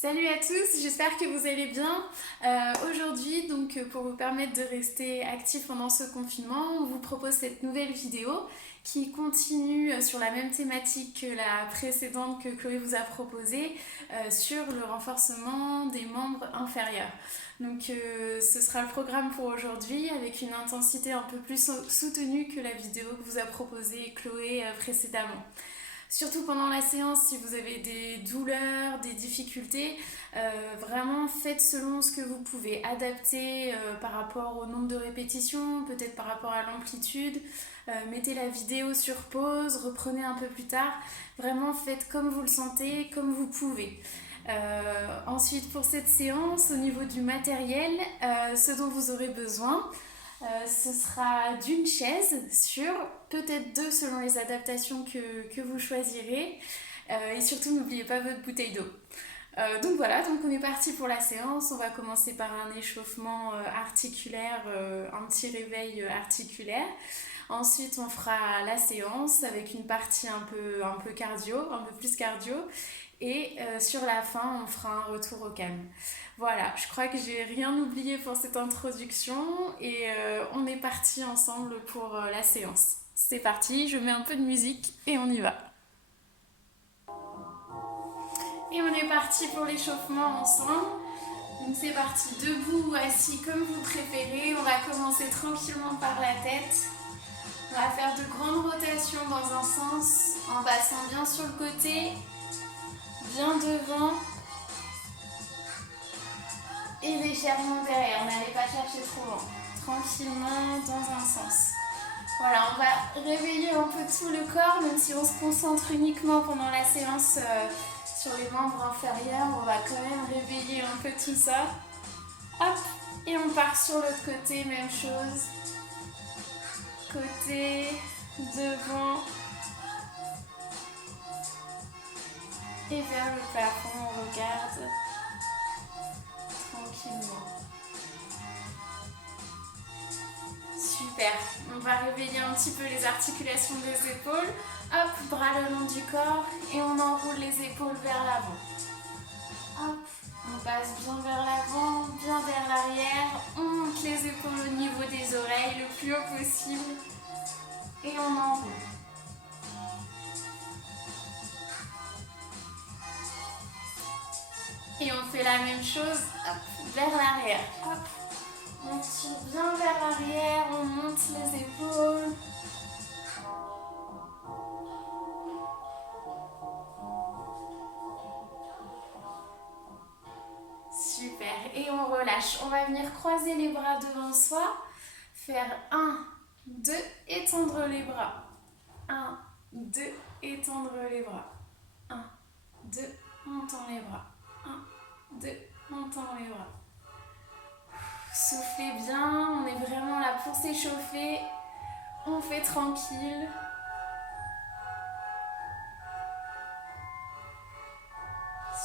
Salut à tous, j'espère que vous allez bien. Aujourd'hui, pour vous permettre de rester actif pendant ce confinement, on vous propose cette nouvelle vidéo qui continue sur la même thématique que la précédente que Chloé vous a proposée sur le renforcement des membres inférieurs. Ce sera le programme pour aujourd'hui avec une intensité un peu plus soutenue que la vidéo que vous a proposée Chloé précédemment. Surtout pendant la séance, si vous avez des douleurs, des difficultés, vraiment faites selon ce que vous pouvez. Adaptez par rapport au nombre de répétitions, peut-être par rapport à l'amplitude. Mettez la vidéo sur pause, reprenez un peu plus tard. Vraiment faites comme vous le sentez, comme vous pouvez. Ensuite, pour cette séance, au niveau du matériel, ce dont vous aurez besoin, ce sera d'une chaise sur peut-être deux selon les adaptations que vous choisirez. Et surtout, n'oubliez pas votre bouteille d'eau. Donc on est parti pour la séance. On va commencer par un échauffement articulaire, un petit réveil articulaire. Ensuite, on fera la séance avec une partie un peu cardio, un peu plus cardio. Et sur la fin, on fera un retour au calme. Voilà, je crois que j'ai rien oublié pour cette introduction et on est parti ensemble pour la séance. C'est parti, je mets un peu de musique et on y va. Et on est parti pour l'échauffement ensemble. Donc c'est parti, debout ou assis comme vous préférez. On va commencer tranquillement par la tête. On va faire de grandes rotations dans un sens en passant bien sur le côté, bien devant et légèrement derrière. N'allez pas chercher trop loin. Tranquillement dans un sens. Voilà, on va réveiller un peu tout le corps, même si on se concentre uniquement pendant la séance sur les membres inférieurs. On va quand même réveiller un peu tout ça. Hop, et on part sur l'autre côté, même chose. Côté, devant et vers le plafond, on regarde tranquillement. Super, on va réveiller un petit peu les articulations des épaules. Hop, bras le long du corps et on enroule les épaules vers l'avant. Hop, on passe bien vers l'avant, bien vers l'arrière. On monte les épaules au niveau des oreilles le plus haut possible et on enroule. Et on fait la même chose hop, vers l'arrière. Hop. On tire bien vers l'arrière, on monte les épaules. Super, et on relâche. On va venir croiser les bras devant soi. Faire 1, 2, étendre les bras. 1, 2, étendre les bras. 1, 2, montant les bras. 1, 2, montant les bras. Soufflez bien, on est vraiment là pour s'échauffer. On fait tranquille.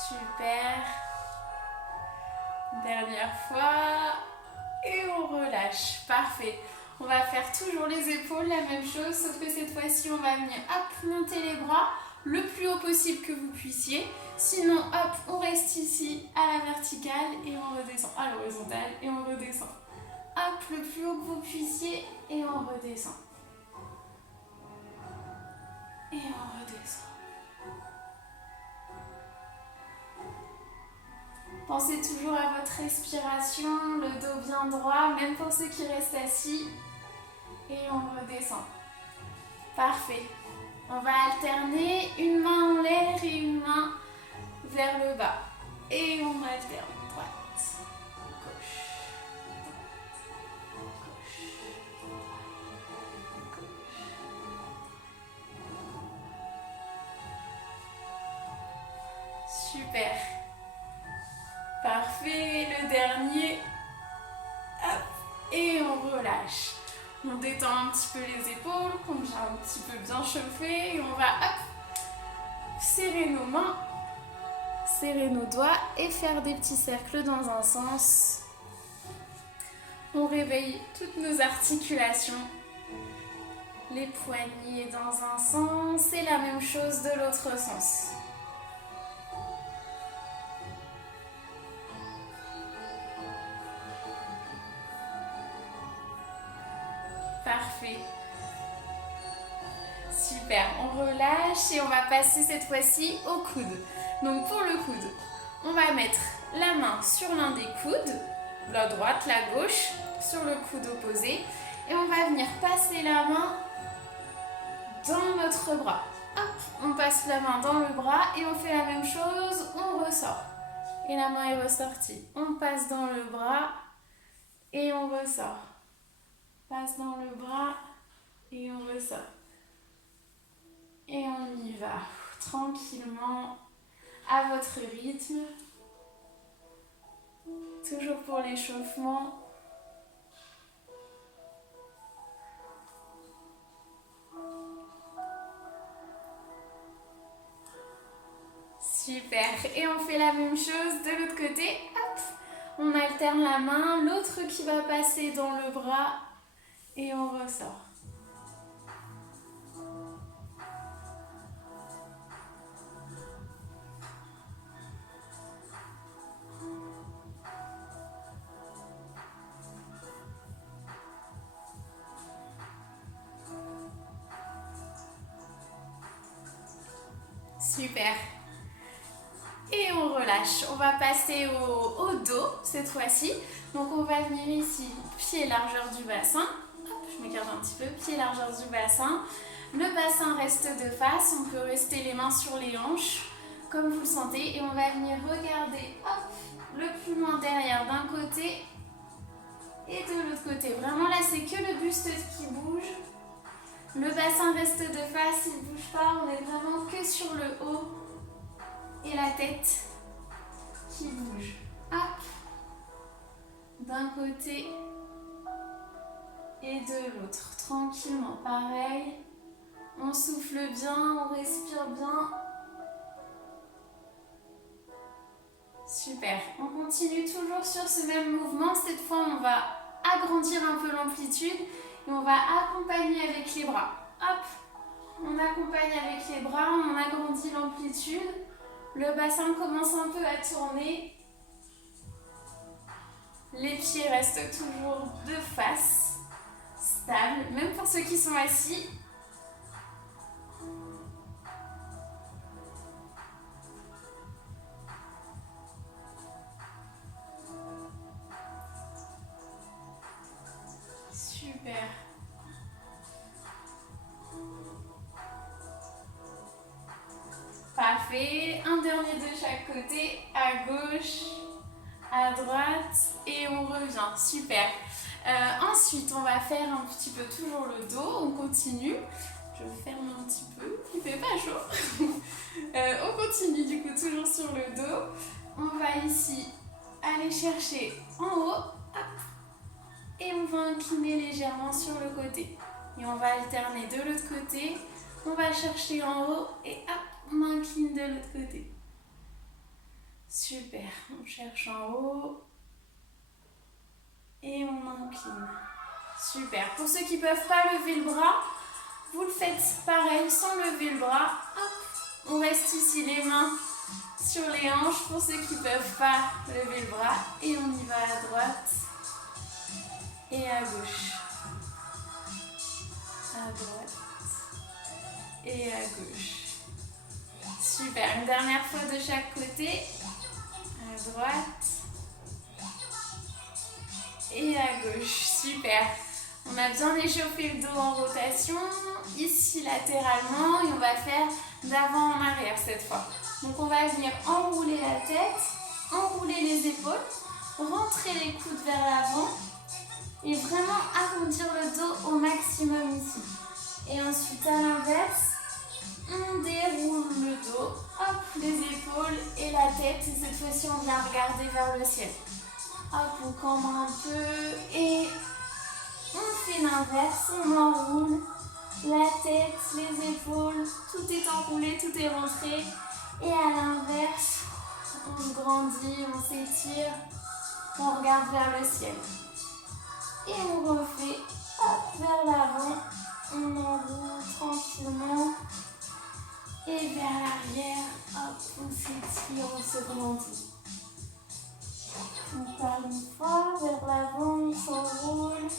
Super. Dernière fois. Et on relâche. Parfait. On va faire toujours les épaules, la même chose, sauf que cette fois-ci, on va venir hop, monter les bras le plus haut possible que vous puissiez. Sinon, hop, on reste ici à la verticale et on redescend à l'horizontale et on redescend. Hop, le plus haut que vous puissiez et on redescend. Et on redescend. Pensez toujours à votre respiration, le dos bien droit, même pour ceux qui restent assis. Et on redescend. Parfait. On va alterner une main en l'air et une main vers le bas. Et on alterne. Droite, gauche, gauche, gauche. Super. Parfait. Le dernier. Hop. Et on relâche. On détend un petit peu les épaules, qu'on a un petit peu bien chauffé. Et on va hop, serrer nos mains, serrer nos doigts et faire des petits cercles dans un sens. On réveille toutes nos articulations. Les poignets dans un sens et la même chose de l'autre sens. relâche et on va passer cette fois-ci au coude. Donc pour le coude, on va mettre la main sur l'un des coudes, la droite, la gauche, sur le coude opposé. Et on va venir passer la main dans notre bras. Hop, on passe la main dans le bras et on fait la même chose, on ressort. Et la main est ressortie. On passe dans le bras et on ressort. Passe dans le bras et on ressort. Et on y va tranquillement à votre rythme. Toujours pour l'échauffement. Super. Et on fait la même chose de l'autre côté. Hop. On alterne la main, l'autre qui va passer dans le bras et on ressort. Super. Et on relâche. On va passer au dos cette fois-ci. Donc on va venir ici, pied largeur du bassin. Hop, je m'écarte un petit peu, pied largeur du bassin. Le bassin reste de face. On peut rester les mains sur les hanches, comme vous le sentez. Et on va venir regarder hop, le plus loin derrière d'un côté et de l'autre côté. Vraiment là, c'est que le buste qui bouge. Le bassin reste de face, il ne bouge pas. On est vraiment que sur le haut. Et la tête qui bouge. Hop. D'un côté et de l'autre. Tranquillement, pareil. On souffle bien, on respire bien. Super. On continue toujours sur ce même mouvement. Cette fois, on va agrandir un peu l'amplitude et on va accompagner avec les bras. Hop. On accompagne avec les bras, on agrandit l'amplitude. Le bassin commence un peu à tourner. Les pieds restent toujours de face, stables, même pour ceux qui sont assis. Super. Parfait. Un dernier de chaque côté, à gauche, à droite et on revient. Super. Ensuite, on va faire un petit peu toujours le dos. On continue. Je ferme un petit peu. Il fait pas chaud. On continue du coup toujours sur le dos. On va ici aller chercher en haut. Hop, et on va incliner légèrement sur le côté. Et on va alterner de l'autre côté. On va chercher en haut et hop, on incline de l'autre côté. Super, on cherche en haut et on incline. Super, pour ceux qui ne peuvent pas lever le bras, vous le faites pareil sans lever le bras. Hop, on reste ici les mains sur les hanches pour ceux qui ne peuvent pas lever le bras. Et on y va à droite et à gauche. À droite et à gauche. Super, une dernière fois de chaque côté. À droite et à gauche. Super. On a bien échauffé le dos en rotation, ici latéralement, et on va faire d'avant en arrière cette fois. Donc on va venir enrouler la tête, enrouler les épaules, rentrer les coudes vers l'avant et vraiment arrondir le dos au maximum ici. Et ensuite à l'inverse, on déroule le dos, hop, les épaules et la tête. Et cette fois-ci, on vient regarder vers le ciel. Hop, on cambre un peu et on fait l'inverse. On enroule la tête, les épaules, tout est enroulé, tout est rentré. Et à l'inverse, on grandit, on s'étire, on regarde vers le ciel. Et on refait, hop, vers l'avant. On enroule tranquillement. Et vers l'arrière, hop, on s'étire, on se grandit. Encore une fois, vers l'avant, on s'enroule.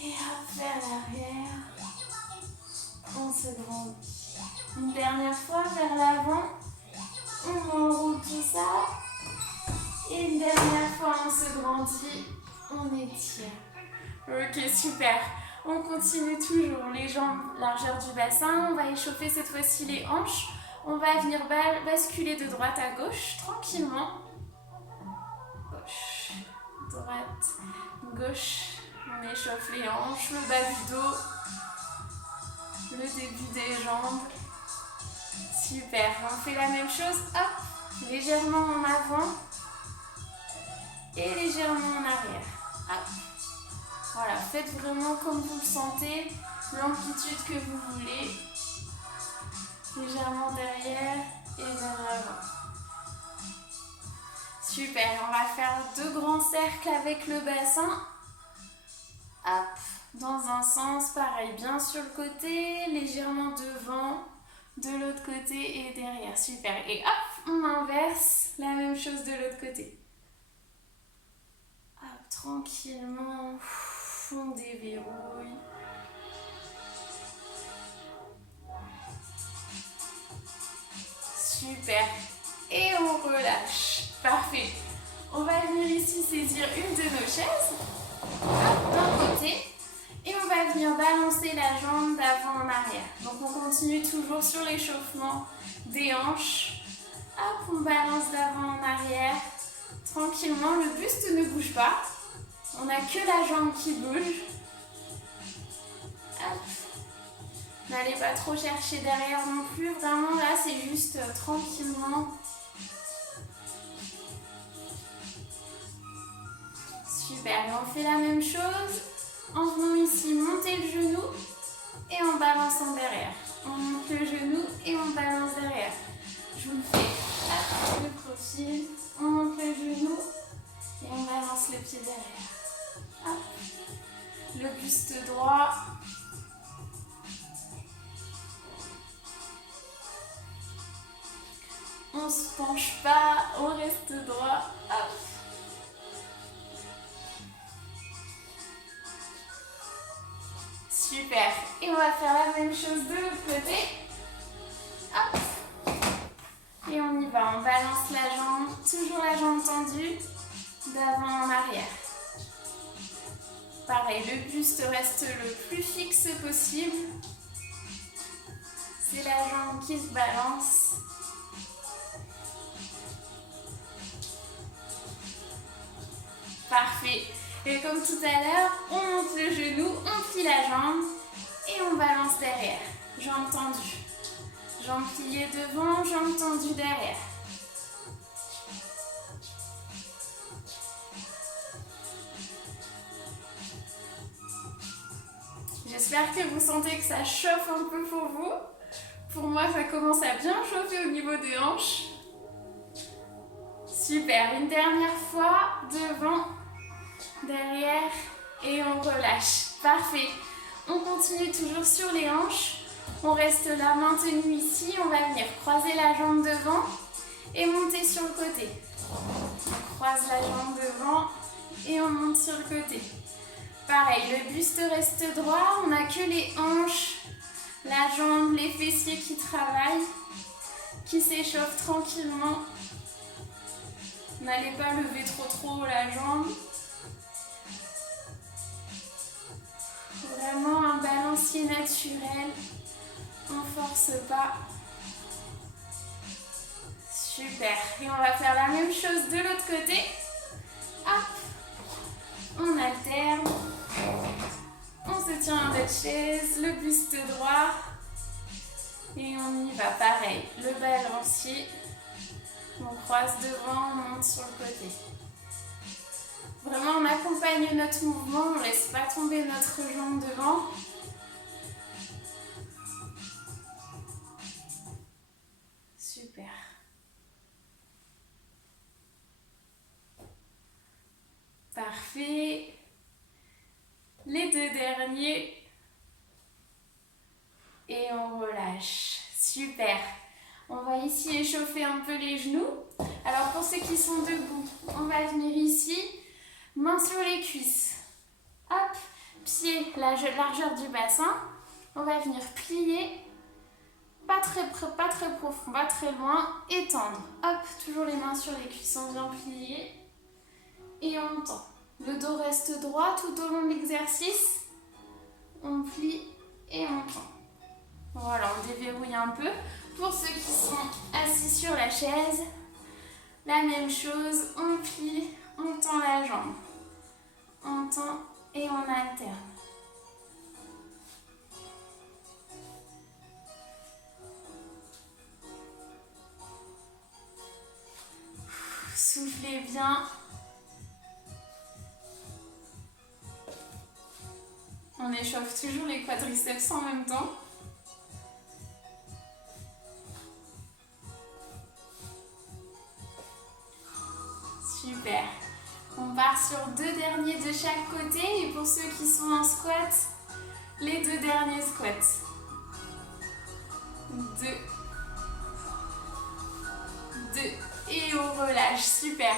Et hop, vers l'arrière. on se grandit. Une dernière fois vers l'avant, on enroule tout ça. Et une dernière fois, on se grandit, on étire. Ok, super. On continue toujours les jambes largeur du bassin. On va échauffer cette fois-ci les hanches. On va venir basculer de droite à gauche, tranquillement. Gauche, droite, gauche. On échauffe les hanches, le bas du dos, le début des jambes. Super. On fait la même chose. Hop, légèrement en avant et légèrement en arrière. Hop. Voilà, faites vraiment comme vous le sentez, l'amplitude que vous voulez. Légèrement derrière et vers l'avant. Super, on va faire 2 grands cercles avec le bassin. Hop, dans un sens, pareil, bien sur le côté, légèrement devant, de l'autre côté et derrière. Super, et hop, on inverse, la même chose de l'autre côté. Hop, tranquillement, on déverrouille. Super. Et on relâche. Parfait. On va venir ici saisir une de nos chaises. D'un côté. Et on va venir balancer la jambe d'avant en arrière. Donc on continue toujours sur l'échauffement des hanches. Hop, on balance d'avant en arrière. Tranquillement, le buste ne bouge pas. On n'a que la jambe qui bouge. Hop. N'allez pas trop chercher derrière non plus. Vraiment, là, c'est juste tranquillement. Super. Et on fait la même chose en venant ici monter le genou et en balançant derrière. On monte le genou et on balance derrière. Je vous le fais. Hop, le profil. On monte le genou et on balance le pied derrière. Hop. Le buste droit. On ne se penche pas, on reste droit. Hop. Super. Et on va faire la même chose de l'autre côté. Hop. Et on y va. On balance la jambe, toujours la jambe tendue, d'avant en arrière. Pareil, le buste reste le plus fixe possible. C'est la jambe qui se balance. Parfait. Et comme tout à l'heure, on monte le genou, on plie la jambe et on balance derrière. Jambe tendue. Jambe pliée devant, jambe tendue derrière. J'espère que vous sentez que ça chauffe un peu pour vous. Pour moi, ça commence à bien chauffer au niveau des hanches. Super. Une dernière fois, devant, derrière et on relâche. Parfait. On continue toujours sur les hanches. On reste là maintenu ici. On va venir croiser la jambe devant et monter sur le côté. On croise la jambe devant et on monte sur le côté. Pareil, le buste reste droit. On n'a que les hanches, la jambe, les fessiers qui travaillent, qui s'échauffent tranquillement. N'allez pas lever trop la jambe. Vraiment un balancier naturel. On ne force pas. Super. Et on va faire la même chose de l'autre côté. Hop. On alterne. On se tient en deux chaises. Le buste droit. Et on y va. Pareil. Le balancier. On croise devant, on monte sur le côté. Vraiment, on accompagne notre mouvement, on ne laisse pas tomber notre jambe devant. Super. Parfait. Les 2 derniers. Et on relâche. Super. On va ici échauffer un peu les genoux. Alors pour ceux qui sont debout, on va venir ici, main sur les cuisses. Hop, pied, la largeur du bassin. On va venir plier, pas très profond, pas très loin, étendre. Hop, toujours les mains sur les cuisses, on vient plier et on tend. Le dos reste droit tout au long de l'exercice. On plie et on tend. Voilà, on déverrouille un peu. Pour ceux qui sont assis sur la chaise, la même chose, on plie, on tend la jambe. On tend et on alterne. Soufflez bien. On échauffe toujours les quadriceps en même temps. Super. On part sur 2 derniers de chaque côté et pour ceux qui sont en squat, les 2 derniers squats. 2. 2. Et on relâche. Super.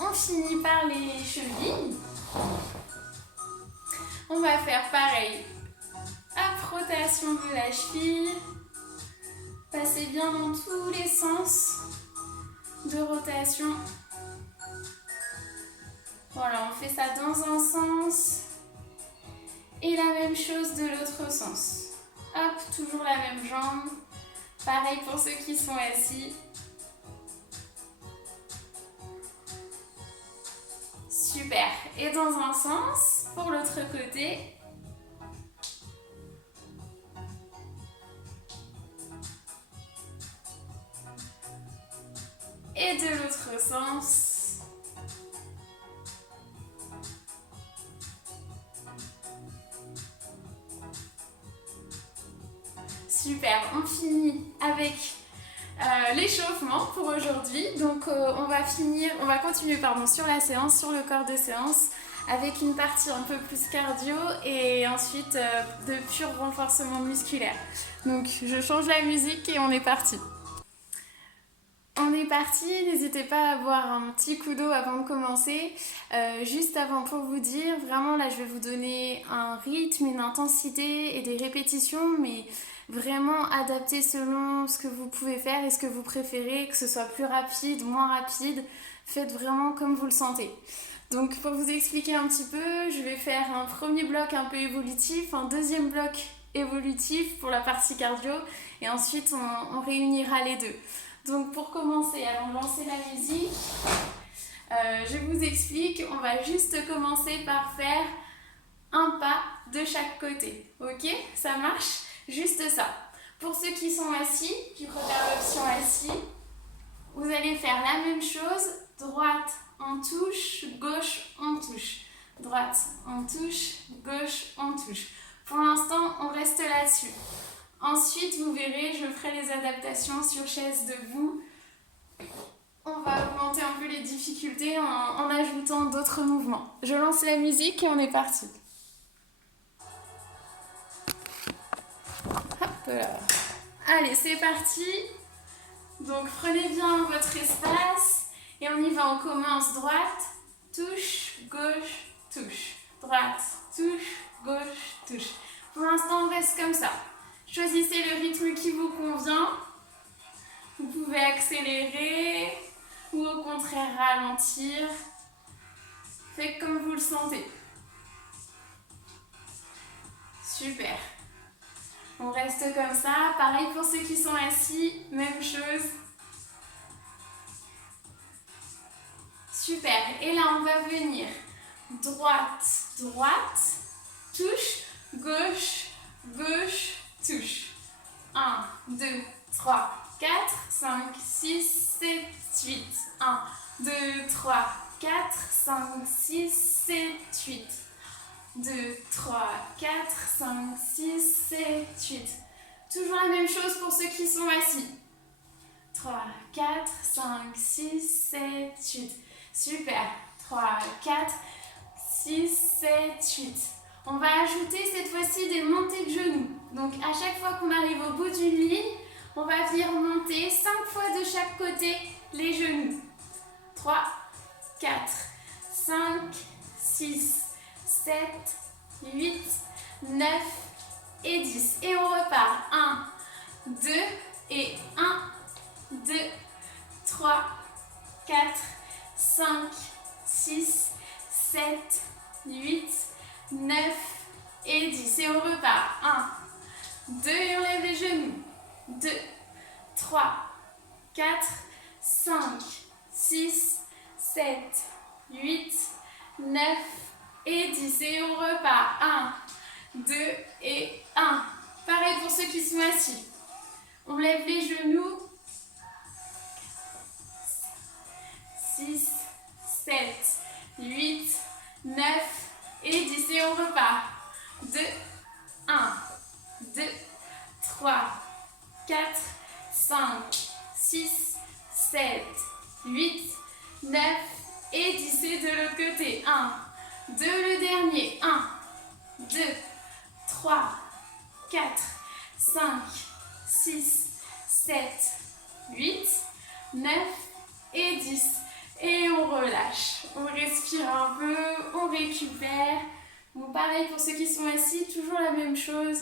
On finit par les chevilles. On va faire pareil. Hop, rotation de la cheville. Passez bien dans tous les sens de rotation. Voilà, on fait ça dans un sens et la même chose de l'autre sens. Hop, toujours la même jambe. Pareil pour ceux qui sont assis. Super. Et dans un sens, pour l'autre côté. Et de l'autre sens. Super, on finit avec l'échauffement pour aujourd'hui. Donc on va continuer sur la séance, sur le corps de séance, avec une partie un peu plus cardio et ensuite de pur renforcement musculaire. Donc je change la musique et on est parti. On est parti, n'hésitez pas à boire un petit coup d'eau avant de commencer. Juste avant pour vous dire, vraiment là je vais vous donner un rythme, une intensité et des répétitions, mais vraiment adapté selon ce que vous pouvez faire et ce que vous préférez, que ce soit plus rapide, moins rapide, faites vraiment comme vous le sentez. Donc pour vous expliquer un petit peu, je vais faire un premier bloc un peu évolutif, un deuxième bloc évolutif pour la partie cardio et ensuite on réunira les deux. Donc pour commencer, avant de lancer la musique, je vous explique, on va juste commencer par faire un pas de chaque côté, ok? Ça marche? Juste ça. Pour ceux qui sont assis, qui préfèrent l'option assis, vous allez faire la même chose, droite, on touche, gauche, on touche. Droite, on touche, gauche, on touche. Pour l'instant, on reste là-dessus. Ensuite, vous verrez, je ferai les adaptations sur chaise debout. On va augmenter un peu les difficultés en ajoutant d'autres mouvements. Je lance la musique et on est parti. Hop là. Allez, c'est parti. Donc, prenez bien votre espace et on y va. On commence droite, touche, gauche, touche. Droite, touche, gauche, touche. Pour l'instant, on reste comme ça. Choisissez le rythme qui vous convient. Vous pouvez accélérer ou au contraire ralentir. Faites comme vous le sentez. Super. On reste comme ça. Pareil pour ceux qui sont assis, même chose. Super. Et là, on va venir droite, droite, touche, gauche, gauche, touche. 1, 2, 3, 4, 5, 6, 7, 8. 1, 2, 3, 4, 5, 6, 7, 8. 2, 3, 4, 5, 6, 7, 8. Toujours la même chose pour ceux qui sont assis. 3, 4, 5, 6, 7, 8. Super. 3, 4, 6, 7, 8. On va ajouter cette fois-ci des montées de genoux. Donc à chaque fois qu'on arrive au bout d'une ligne, on va venir monter 5 fois de chaque côté les genoux. 3, 4, 5, 6, 7, 8, 9, et 10. Et on repart. 1, 2 et 1, 2, 3, 4, 5, 6, 7, 8, 9 et 10. Et on repart. 1, 2 et on lève les genoux. 2, 3, 4, 5, 6, 7, 8, 9 et 10. Et on repart. 1, 2 et 1. Pareil pour ceux qui sont assis. On lève les genoux. 6, 7, 8, 9 et 10. Et on repart. 2, 1, 2, 3, 4, 5, 6, 7, 8, 9 et 10. Et de l'autre côté. 1, 2, le dernier. 1, 2, 3, 4, 5, 6, 7, 8, 9 et 10. Et on relâche. On respire un peu, on récupère. Bon, pareil pour ceux qui sont assis, toujours la même chose.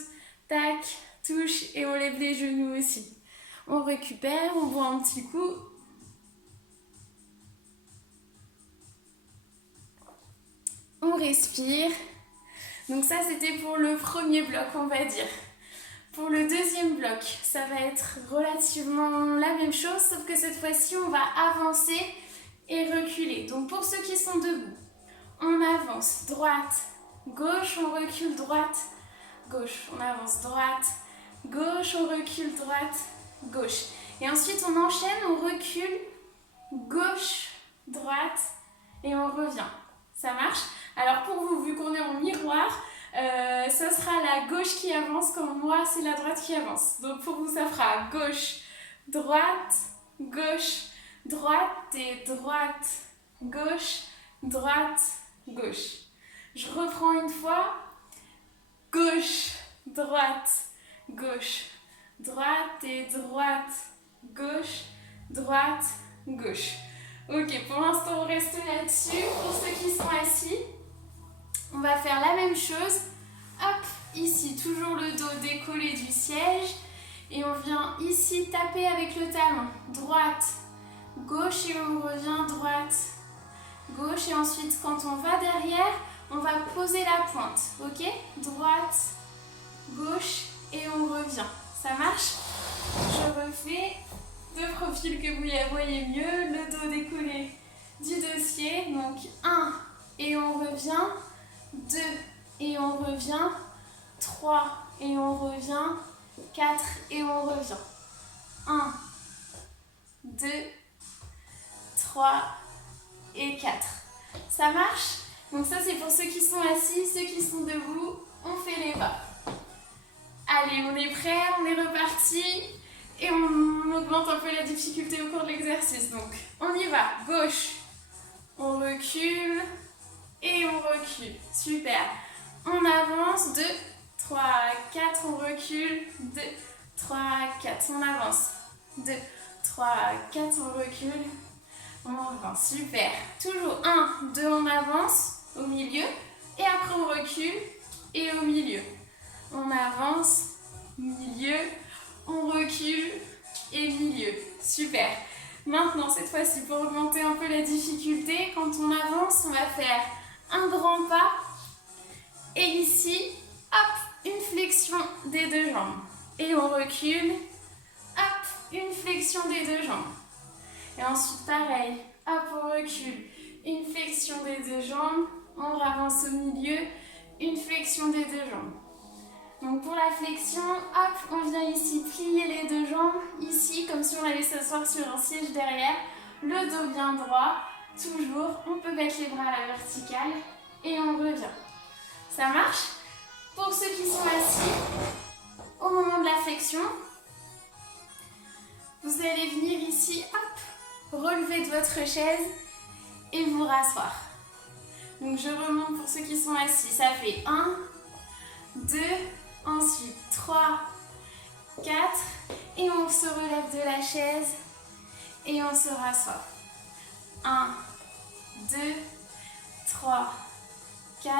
Tac, touche et on lève les genoux aussi. On récupère, on boit un petit coup. On respire. Donc ça, c'était pour le premier bloc, on va dire. Pour le deuxième bloc, ça va être relativement la même chose, sauf que cette fois-ci, on va avancer et reculer. Donc pour ceux qui sont debout, on avance droite, gauche, on recule droite, gauche. On avance droite, gauche, on recule droite, gauche. Et ensuite, on enchaîne, on recule, gauche, droite et on revient. Ça marche? Alors pour vous, vu qu'on est en miroir, ça sera la gauche qui avance quand moi, c'est la droite qui avance. Donc pour vous, ça fera gauche, droite, gauche, droite et droite, gauche, droite, gauche. Je reprends une fois. Gauche, droite, gauche, droite et droite, gauche, droite, gauche. Ok, pour l'instant on reste là-dessus. Pour ceux qui sont assis, on va faire la même chose. Hop, ici, toujours le dos décollé du siège. Et on vient ici taper avec le talon. Droite, gauche et on revient droite, gauche. Et ensuite, quand on va derrière, on va poser la pointe. Ok? Droite, gauche et on revient. Ça marche? Je refais de profil que vous voyez mieux. Le dos décollé du dossier. Donc 1 et on revient. 2 et on revient. 3 et on revient. 4 et on revient. 1, 2, 3 et 4. Ça marche? Donc ça c'est pour ceux qui sont assis, ceux qui sont debout, on fait les pas. Allez, on est prêt, on est reparti et on augmente un peu la difficulté au cours de l'exercice. Donc on y va, gauche, on recule et on recule. Super. On avance, 2, 3, 4, on recule, 2, 3, 4, on avance, 2, 3, 4, on recule, on avance, super. Toujours 1, 2, on avance au milieu et après on recule et au milieu. On avance, milieu, on recule et milieu. Super. Maintenant, cette fois-ci, pour augmenter un peu la difficulté, quand on avance, on va faire un grand pas et ici, hop, une flexion des deux jambes. Et on recule, hop, une flexion des deux jambes. Et ensuite, pareil, hop, on recule, une flexion des deux jambes. On avance au milieu, une flexion des deux jambes. Donc pour la flexion, hop, on vient ici plier les deux jambes, ici, comme si on allait s'asseoir sur un siège derrière, le dos bien droit, toujours, on peut mettre les bras à la verticale et on revient. Ça marche? Pour ceux qui sont assis, au moment de la flexion, vous allez venir ici, hop, relever de votre chaise et vous rasseoir. Donc je remonte pour ceux qui sont assis, ça fait 1, 2, ensuite 3, 4 et on se relève de la chaise et on se rassoit. 1, 2, 3, 4,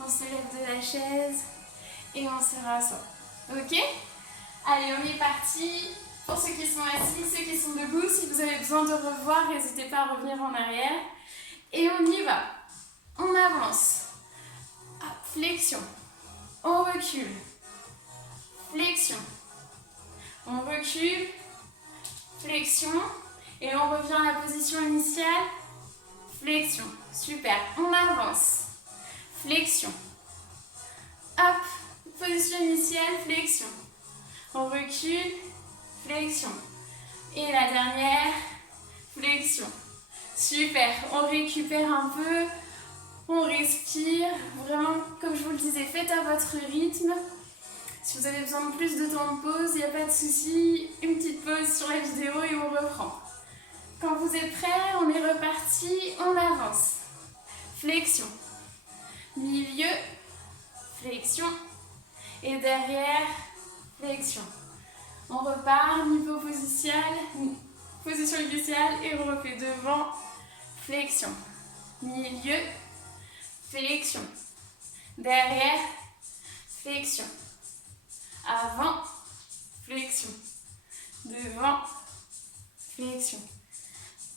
on se lève de la chaise et on se rassoit. Ok? Allez, on est parti. Pour ceux qui sont assis, ceux qui sont debout, si vous avez besoin de revoir, n'hésitez pas à revenir en arrière. Et on y va. On avance. Hop, flexion. On recule. Flexion. On recule. Flexion. Et on revient à la position initiale. Flexion. Super. On avance. Flexion. Hop. Position initiale. Flexion. On recule. Flexion. Et la dernière. Flexion. Super. On récupère un peu. On respire. Vraiment, comme je vous le disais, faites à votre rythme. Si vous avez besoin de plus de temps de pause, il n'y a pas de souci. Une petite pause sur la vidéo et on reprend. Quand vous êtes prêts, on est reparti. On avance. Flexion. Milieu. Flexion. Et derrière, flexion. On repart, niveau position initiale et on refait devant, flexion. Milieu, flexion. Derrière, flexion. Avant, flexion. Devant, flexion.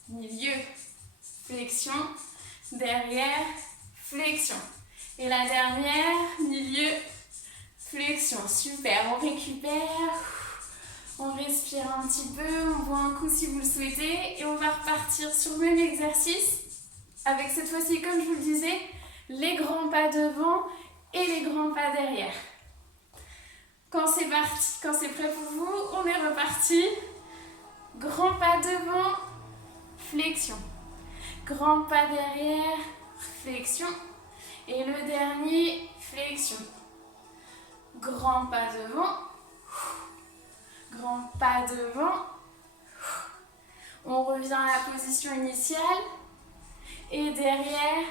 Milieu, flexion. Derrière, flexion. Et la dernière, milieu, flexion. Super, on récupère. On respire un petit peu, on boit un coup si vous le souhaitez. Et on va repartir sur le même exercice. Avec cette fois-ci, comme je vous le disais, les grands pas devant et les grands pas derrière. Quand c'est parti, quand c'est prêt pour vous, on est reparti. Grand pas devant, flexion. Grand pas derrière, flexion. Et le dernier, flexion. Grand pas devant. Grand pas devant. On revient à la position initiale. Et derrière,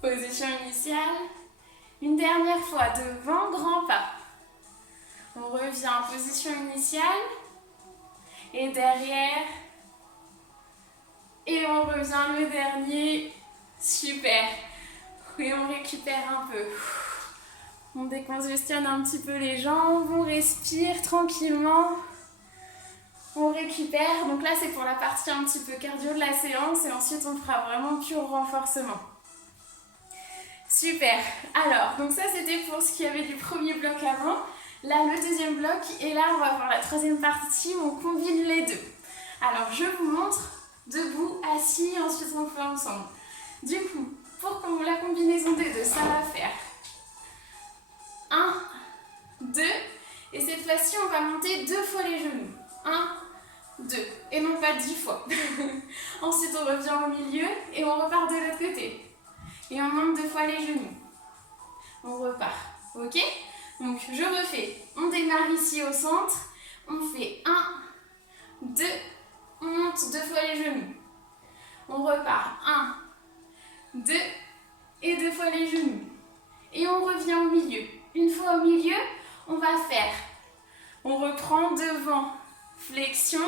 position initiale. Une dernière fois, devant, grand pas. On revient en position initiale. Et derrière. Et on revient le dernier. Super. Et on récupère un peu. On décongestionne un petit peu les jambes. On respire tranquillement. On récupère. Donc là, c'est pour la partie un petit peu cardio de la séance. Et ensuite, on fera vraiment pur renforcement. Super. Alors, donc ça, c'était pour ce qu'il y avait du premier bloc avant. Là, le deuxième bloc. Et là, on va voir la troisième partie où on combine les deux. Alors, je vous montre debout, assis. Et ensuite, on fait ensemble. Du coup, pour la combinaison des deux, ça va faire 1, 2. Et cette fois-ci, on va monter 2 fois les genoux. 1, 2. Et non pas 10 fois. Ensuite, on revient au milieu et on repart de l'autre côté. Et on monte 2 fois les genoux. On repart. Ok? Donc, je refais. On démarre ici au centre. On fait 1, 2. On monte 2 fois les genoux. On repart. 1, 2. Et 2 fois les genoux. Et on revient au milieu. Une fois au milieu, on va faire. On reprend devant, flexion,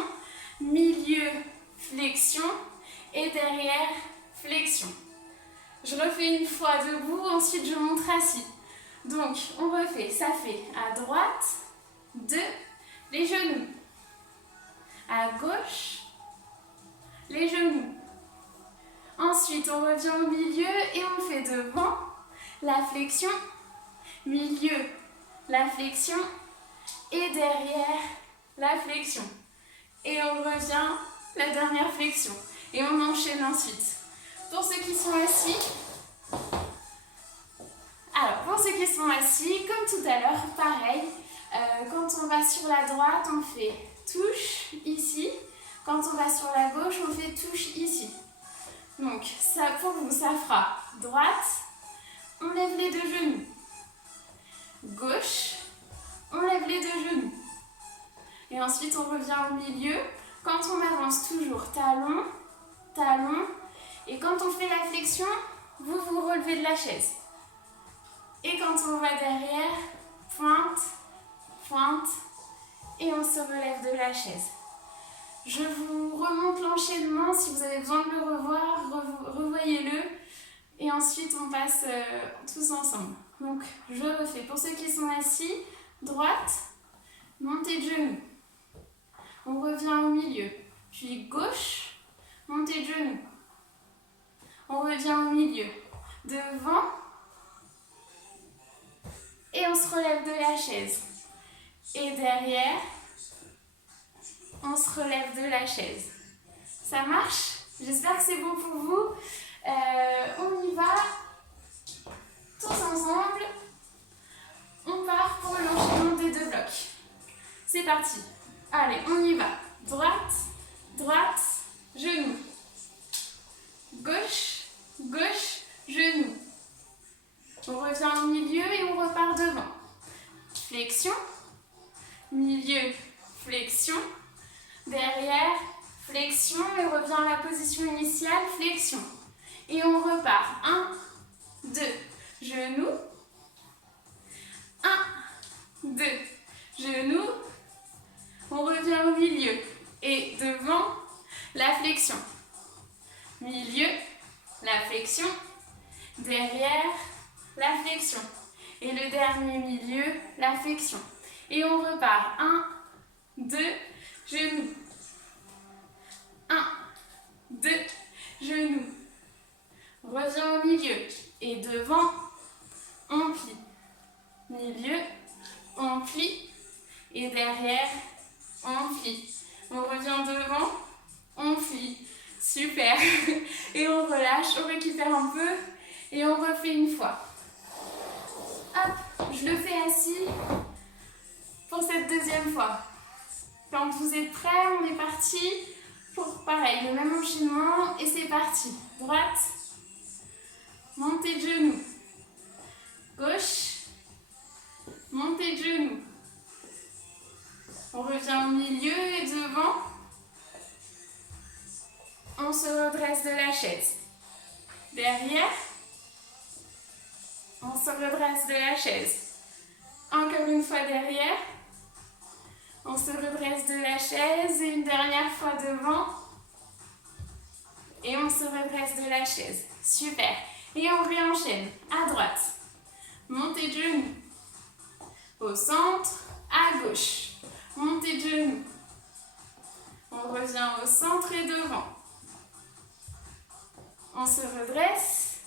milieu, flexion. Et derrière, flexion. Je refais une fois debout, ensuite je monte assis. Donc, on refait, ça fait à droite, 2, les genoux. À gauche, les genoux. Ensuite, on revient au milieu et on fait devant, la flexion, milieu, la flexion et derrière, la flexion. Et on revient, la dernière flexion. Et on enchaîne ensuite. Pour ceux qui sont assis, comme tout à l'heure, pareil, quand on va sur la droite, on fait touche ici. Quand on va sur la gauche, on fait touche ici. Donc, ça, pour vous, ça fera droite, on lève les 2 genoux. Gauche, on lève les 2 genoux. Et ensuite, on revient au milieu. Quand on avance, toujours talon, talon. Et quand on fait la flexion, vous vous relevez de la chaise. Et quand on va derrière, pointe, pointe. Et on se relève de la chaise. Je vous remonte l'enchaînement. Si vous avez besoin de le revoir, revoyez-le. Et ensuite, on passe tous ensemble. Donc, je refais. Pour ceux qui sont assis, droite, montée de genoux. On revient au milieu. Puis gauche, montée de genoux. On revient au milieu. Devant. Et on se relève de la chaise. Et derrière, on se relève de la chaise. Ça marche? J'espère que c'est bon pour vous. On y va. Tous ensemble. On part pour l'enchaînement des 2 blocs. C'est parti. Allez, on y va. Droite, droite, genou. Gauche, gauche, genou. On revient au milieu et on repart devant. Flexion, milieu, flexion. Derrière, flexion et on revient à la position initiale, flexion. Et on repart. 1, 2, genou. 1, 2, genou. On revient au milieu et devant, la flexion. Milieu, la flexion. Derrière, la flexion. Et le dernier milieu, la flexion. Et on repart. 1, 2, genou. 1, 2, genou. On revient au milieu et devant, on plie. Milieu, on plie. Et derrière, on plie. On revient devant, on plie. Super. Et on relâche, on récupère un peu et on refait une fois. Hop, je le fais assis pour cette 2e fois. Quand vous êtes prêts, on est parti pour pareil, le même enchaînement et c'est parti. Droite, montée de genoux. Gauche, montée de genoux. On revient au milieu et devant. On se redresse de la chaise. Derrière, on se redresse de la chaise. Encore une fois derrière. On se redresse de la chaise et une dernière fois devant. Et on se redresse de la chaise. Super. Et on réenchaîne. À droite. Montée de genoux. Au centre. À gauche. Montée de genoux. On revient au centre et devant. On se redresse.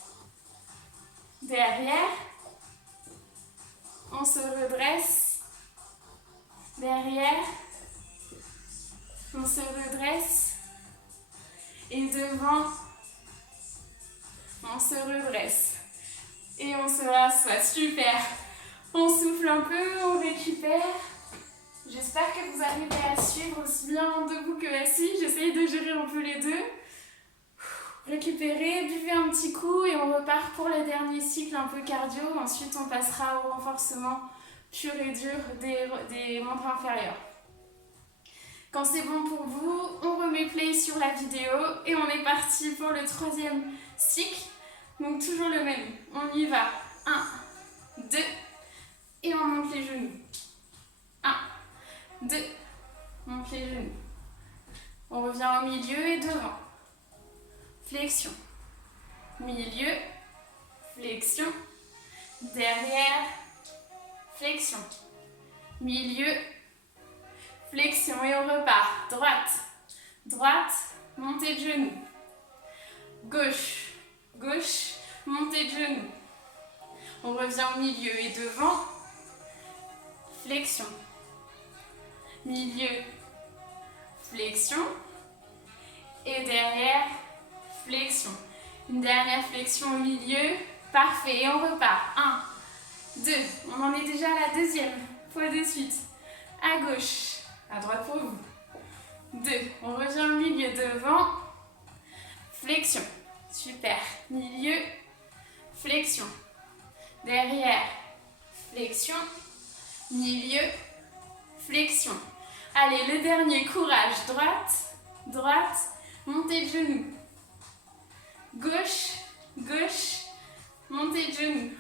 Derrière. On se redresse. Derrière. On se redresse. Et devant. On se redresse. Et on se rassoit. Super. On souffle un peu, on récupère. J'espère que vous arrivez à suivre aussi bien debout que assis. J'essaye de gérer un peu les deux. Récupérez, buvez un petit coup et on repart pour le dernier cycle un peu cardio. Ensuite, on passera au renforcement pur et dur des membres inférieurs. Quand c'est bon pour vous, on remet play sur la vidéo et on est parti pour le 3e cycle. Donc toujours le même. On y va. 1, 2 et on monte les genoux. 1, 2, on monte les genoux. On revient au milieu et devant. Flexion. Milieu. Flexion. Derrière. Flexion. Milieu. Flexion et on repart. Droite. Droite. Montée de genoux. Gauche. Gauche. Montée de genoux. On revient au milieu et devant. Flexion. Milieu. Flexion. Et derrière, flexion. Une dernière flexion au milieu. Parfait. Et on repart. 1, 2. On en est déjà à la 2e fois de suite. À gauche. À droite pour vous. 2. On revient au milieu devant. Flexion. Super. Milieu. Flexion. Derrière. Flexion. Milieu. Flexion. Allez, le dernier. Courage. Droite. Droite. Montée de genoux. Gauche. Gauche. Montée de genoux.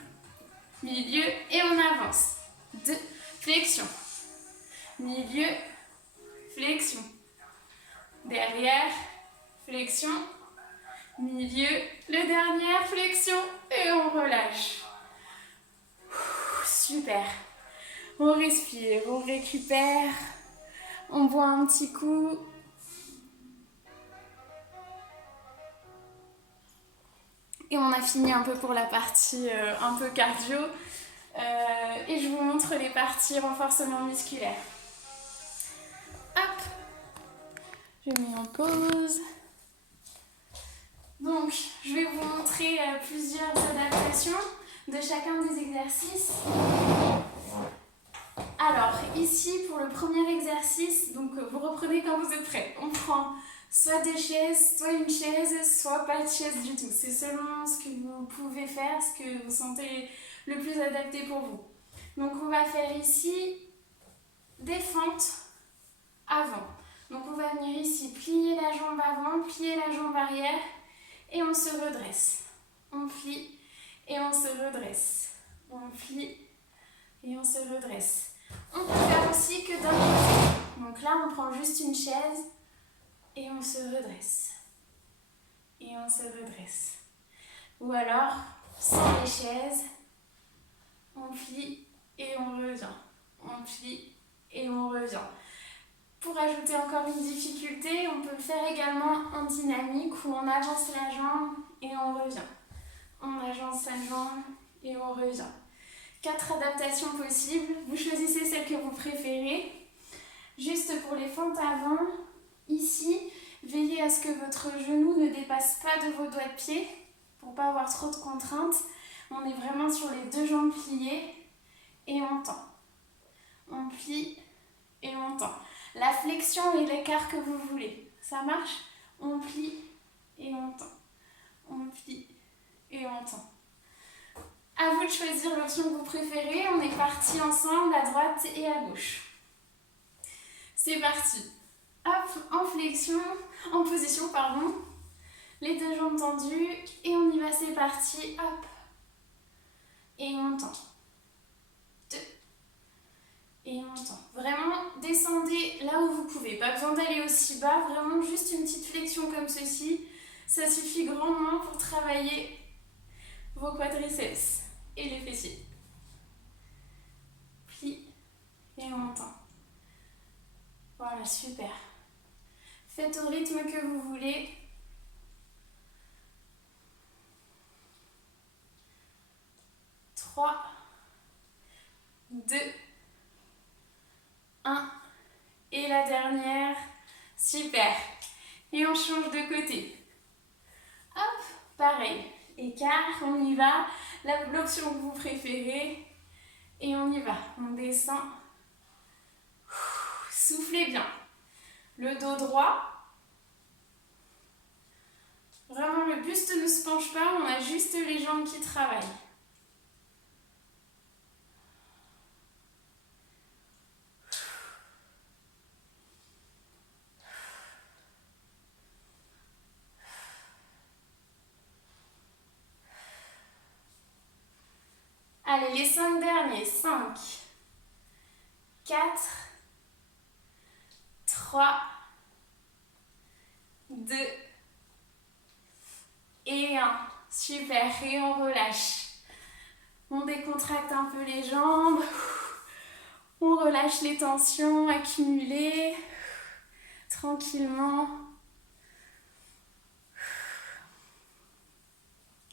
Milieu. Et on avance. 2. Flexion. Milieu. Flexion. Derrière. Flexion. Milieu. Le dernier. Flexion. Et on relâche. Super. On respire, on récupère. On boit un petit coup. Et on a fini un peu pour la partie un peu cardio. Et je vous montre les parties renforcement musculaire. Hop, je mets en pause. Donc, je vais vous montrer plusieurs adaptations de chacun des exercices. Alors, ici, pour le premier exercice, donc vous reprenez quand vous êtes prêts. On prend soit des chaises, soit une chaise, soit pas de chaise du tout. C'est seulement ce que vous pouvez faire, ce que vous sentez le plus adapté pour vous. Donc, on va faire ici des fentes avant. Donc, on va venir ici, plier la jambe avant, plier la jambe arrière et on se redresse. On plie et on se redresse. On plie et on se redresse. On peut faire aussi que d'un côté. Donc là, on prend juste une chaise et on se redresse. Et on se redresse. Ou alors, sans les chaises, on plie et on revient. On plie et on revient. Pour ajouter encore une difficulté, on peut le faire également en dynamique où on avance la jambe et on revient. On avance la jambe et on revient. 4 adaptations possibles. Vous choisissez celle que vous préférez. Juste pour les fentes avant, ici, veillez à ce que votre genou ne dépasse pas de vos doigts de pied pour ne pas avoir trop de contraintes. On est vraiment sur les 2 jambes pliées et on tend. On plie et on tend. La flexion et l'écart que vous voulez. Ça marche? On plie et on tend. On plie et on tend. À vous de choisir l'option que vous préférez. On est parti ensemble à droite et à gauche. C'est parti. Hop, en flexion, en position, pardon. Les 2 jambes tendues et on y va, c'est parti. Hop. Et on tend. 2. Et on tend. Vraiment, descendez là où vous pouvez. Pas besoin d'aller aussi bas. Vraiment, juste une petite flexion comme ceci. Ça suffit grandement pour travailler vos quadriceps et les fessiers. Plie et on tend. Voilà, super. Faites au rythme que vous voulez. Trois, 2, 1. Et la dernière. Super. Et on change de côté. Hop, pareil. Écart, on y va. L'option que vous préférez. Et on y va. On descend. Soufflez bien. Le dos droit. Vraiment, le buste ne se penche pas. On a juste les jambes qui travaillent. Allez, les 5 derniers. 5, 4, 3, 2 et 1. Super. Et on relâche. On décontracte un peu les jambes. On relâche les tensions accumulées. Tranquillement.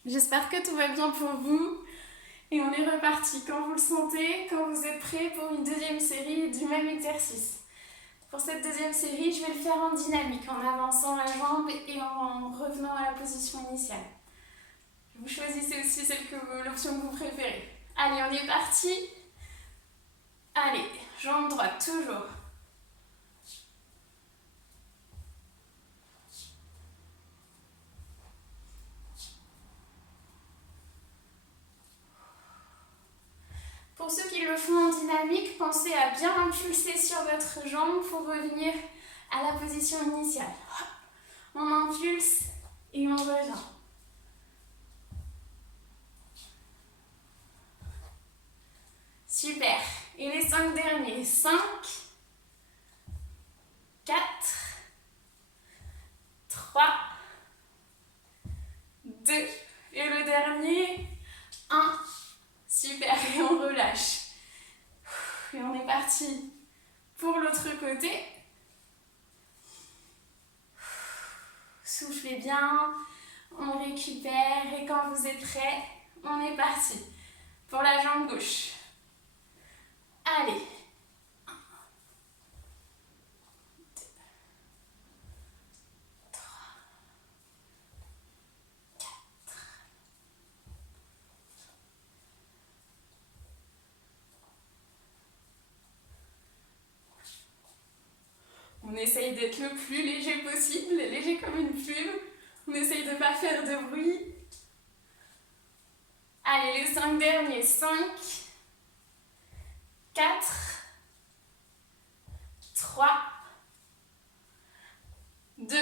J'espère que tout va bien pour vous. Et on est reparti quand vous le sentez, quand vous êtes prêts pour une deuxième série du même exercice. Pour cette deuxième série, je vais le faire en dynamique, en avançant la jambe et en revenant à la position initiale. Vous choisissez aussi l'option que vous préférez. Allez, on est parti. Allez, jambe droite, toujours. Pour ceux qui le font en dynamique, pensez à bien impulser sur votre jambe pour revenir à la position initiale. On impulse et on revient. Super. Et les 5 derniers. 5, 4, 3, 2. Et le dernier. 1. Super. Et on relâche. soufflez bien, on récupère et quand vous êtes prêts, on est parti pour la jambe gauche. Allez. On essaye d'être le plus léger possible, léger comme une plume. On essaye de ne pas faire de bruit. Allez, les 5 derniers. 5, 4, 3, 2,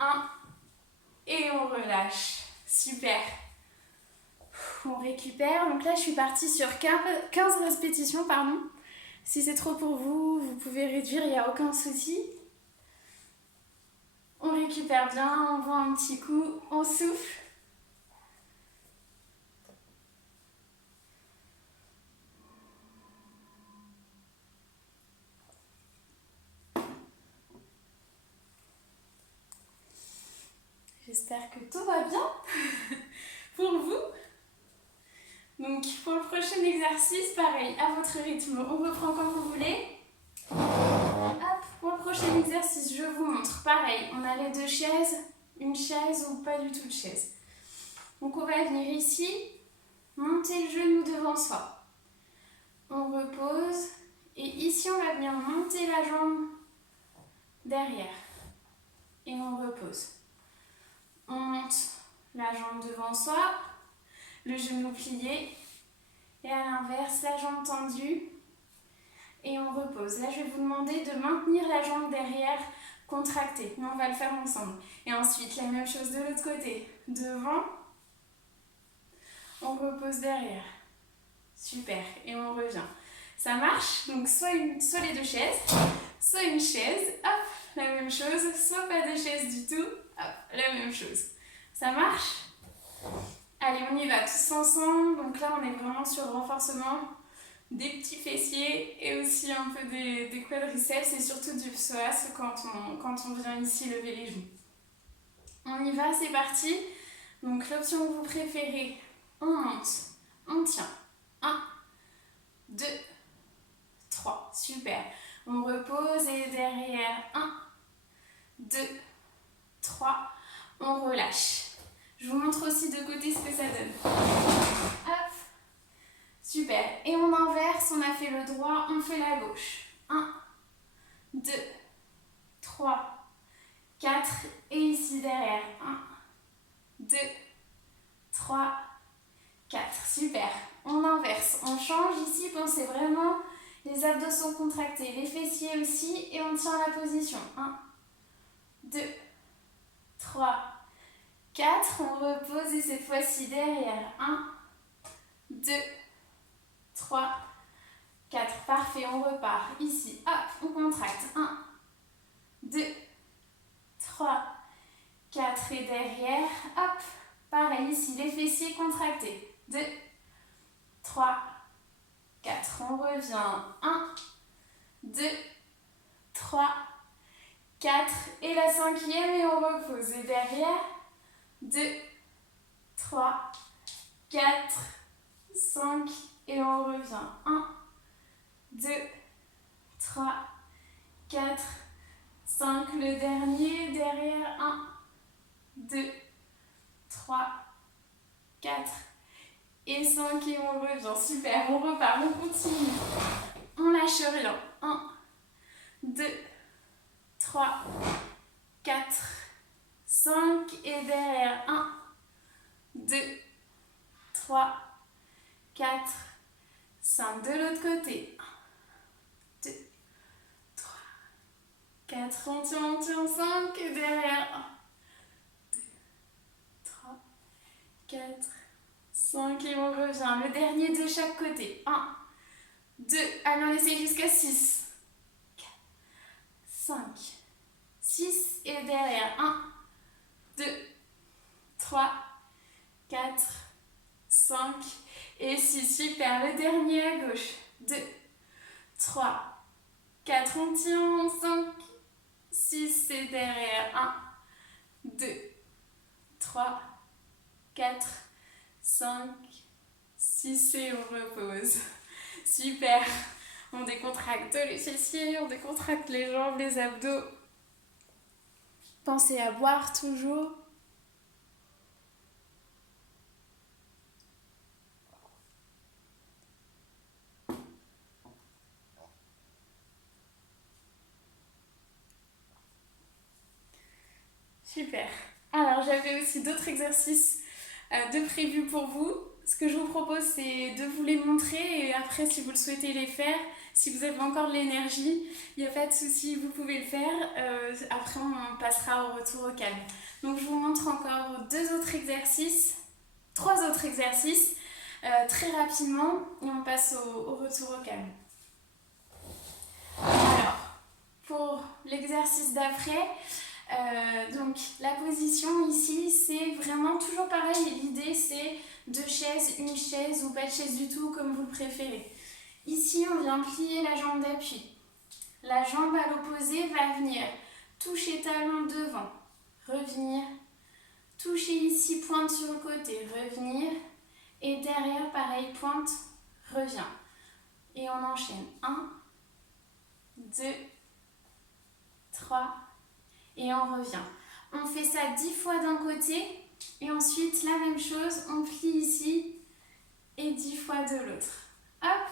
1. Et on relâche. Super. On récupère. Donc là, je suis partie sur 15 répétitions, pardon. Si c'est trop pour vous, vous pouvez réduire, il n'y a aucun souci. On récupère bien, on voit un petit coup, on souffle. J'espère que tout va bien pour vous. Donc pour le prochain exercice, pareil, à votre rythme, on reprend quand vous voulez. Hop, pour le prochain exercice, je vous montre. Pareil, on a les 2 chaises, une chaise ou pas du tout de chaise. Donc on va venir ici, monter le genou devant soi. On repose et ici on va venir monter la jambe derrière. Et on repose. On monte la jambe devant soi, le genou plié et à l'inverse, la jambe tendue et on repose. Là, je vais vous demander de maintenir la jambe derrière contractée, mais on va le faire ensemble. Et ensuite, la même chose de l'autre côté. Devant, on repose derrière. Super, et on revient. Ça marche, donc soit les 2 chaises, soit une chaise, hop, la même chose, soit pas de chaise du tout, hop, la même chose. Ça marche? Allez, on y va tous ensemble. Donc là, on est vraiment sur le renforcement des petits fessiers et aussi un peu des quadriceps et surtout du psoas quand on vient ici lever les genoux. On y va, c'est parti. Donc l'option que vous préférez, on monte, on tient. 1, 2, 3, super. On repose et derrière, 1, 2, 3, on relâche. Je vous montre aussi de côté ce que ça donne. Hop, super. Et on inverse, on a fait le droit, on fait la gauche. 1, 2, 3, 4. Et ici derrière, 1, 2, 3, 4. Super. On inverse, on change ici, pensez vraiment, les abdos sont contractés, les fessiers aussi, et on tient la position. 1, 2, 3, 4, on repose et cette fois-ci derrière. 1, 2, 3, 4. Parfait, on repart. Ici, hop, on contracte. 1, 2, 3, 4. Et derrière, hop, pareil, ici, les fessiers contractés. 2, 3, 4. On revient. 1, 2, 3, 4. Et la 5e et on repose. Et derrière, 2, 3, 4, 5 et on revient. 1, 2, 3, 4, 5. Le dernier derrière. 1, 2, 3, 4 et 5 et on revient. Super, on repart, on continue. On lâche rien. 1, 2, 3, 4, 5 et derrière 1, 2, 3, 4, 5. De l'autre côté. 1, 2, 3, 4. On tient 5 et derrière 1, 2, 3, 4, 5 et on revient. Le dernier de chaque côté. 1, 2, allez on essaie jusqu'à 6, 4, 5, 6 et derrière 1, 2, 3, 4, 5 et 6. Super, le dernier à gauche. 2, 3, 4, on tient. 5, 6, c'est derrière. 1, 2, 3, 4, 5, 6 et on repose. Super. On décontracte les fessiers, on décontracte les jambes, les abdos. Pensez à boire toujours. Super. Alors j'avais aussi d'autres exercices de prévus pour vous. Ce que je vous propose, c'est de vous les montrer et après, si vous le souhaitez les faire, si vous avez encore de l'énergie, il n'y a pas de souci, vous pouvez le faire. Après, on passera au retour au calme. Donc je vous montre encore trois autres exercices très rapidement et on passe au retour au calme. Alors, pour l'exercice d'après, donc la position ici, c'est vraiment toujours pareil. L'idée, c'est 2 chaises, une chaise ou pas de chaise du tout, comme vous le préférez. Ici, on vient plier la jambe d'appui. La jambe à l'opposé va venir toucher talon devant, revenir, toucher ici, pointe sur le côté, revenir, et derrière, pareil, pointe, revient. Et on enchaîne. 1, 2, 3, et on revient. On fait ça 10 fois d'un côté, et ensuite, la même chose, on plie ici, et 10 fois de l'autre. Hop!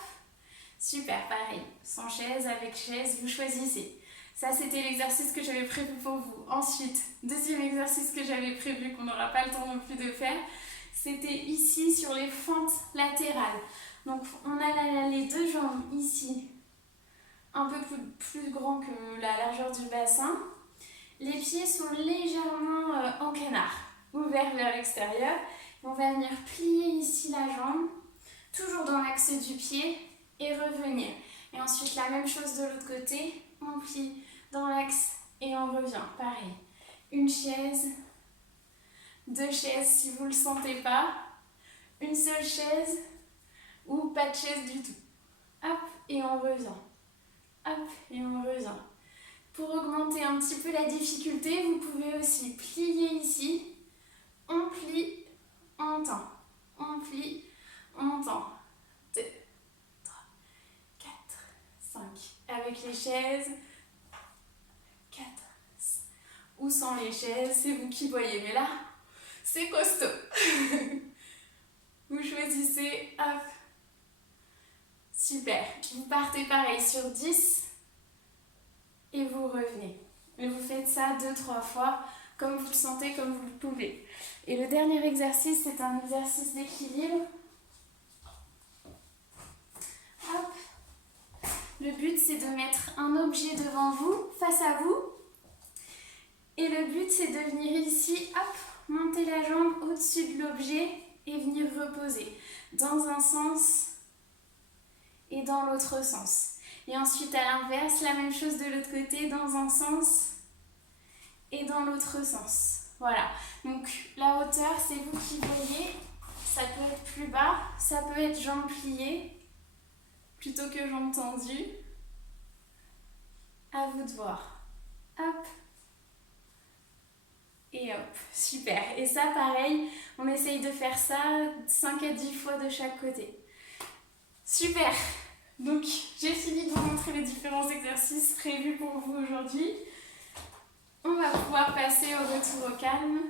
Super, pareil. Sans chaise, avec chaise, vous choisissez. Ça, c'était l'exercice que j'avais prévu pour vous. Ensuite, deuxième exercice que j'avais prévu, qu'on n'aura pas le temps non plus de faire, c'était ici, sur les fentes latérales. Donc, on a les 2 jambes ici, un peu plus grand que la largeur du bassin. Les pieds sont légèrement en canard, ouverts vers l'extérieur. On va venir plier ici la jambe, toujours dans l'axe du pied, et revenir. Et ensuite, la même chose de l'autre côté, on plie dans l'axe et on revient. Pareil, une chaise, 2 chaises si vous ne le sentez pas, une seule chaise ou pas de chaise du tout. Hop, et on revient. Hop, et on revient. Pour augmenter un petit peu la difficulté, vous pouvez aussi plier ici. On plie, on tend. On plie, on tend. 2, 3, 4, 5. Avec les chaises. 4. Ou sans les chaises, c'est vous qui voyez. Mais là, c'est costaud. Vous choisissez. Hop. Super. Vous partez pareil sur 10. Et vous revenez. Et vous faites ça 2-3 fois, comme vous le sentez, comme vous le pouvez. Et le dernier exercice, c'est un exercice d'équilibre. Hop. Le but, c'est de mettre un objet devant vous, face à vous. Et le but, c'est de venir ici, hop, monter la jambe au-dessus de l'objet et venir reposer dans un sens et dans l'autre sens. Et ensuite, à l'inverse, la même chose de l'autre côté, dans un sens et dans l'autre sens. Voilà. Donc, la hauteur, c'est vous qui voyez. Ça peut être plus bas, ça peut être jambes pliées plutôt que jambes tendues. À vous de voir. Hop. Et hop. Super. Et ça, pareil, on essaye de faire ça 5 à 10 fois de chaque côté. Super. Donc, j'ai fini de vous montrer les différents exercices prévus pour vous aujourd'hui. On va pouvoir passer au retour au calme,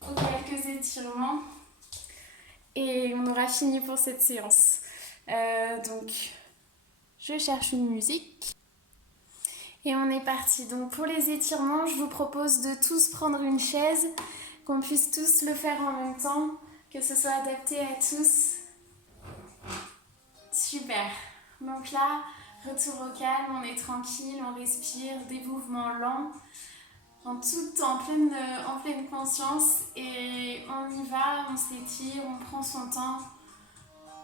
aux quelques étirements, et on aura fini pour cette séance. Donc, je cherche une musique. Et on est parti. Donc, pour les étirements, je vous propose de tous prendre une chaise, qu'on puisse tous le faire en même temps, que ce soit adapté à tous. Super. Donc là, retour au calme, on est tranquille, on respire, des mouvements lents, en pleine conscience, et on y va, on s'étire, on prend son temps,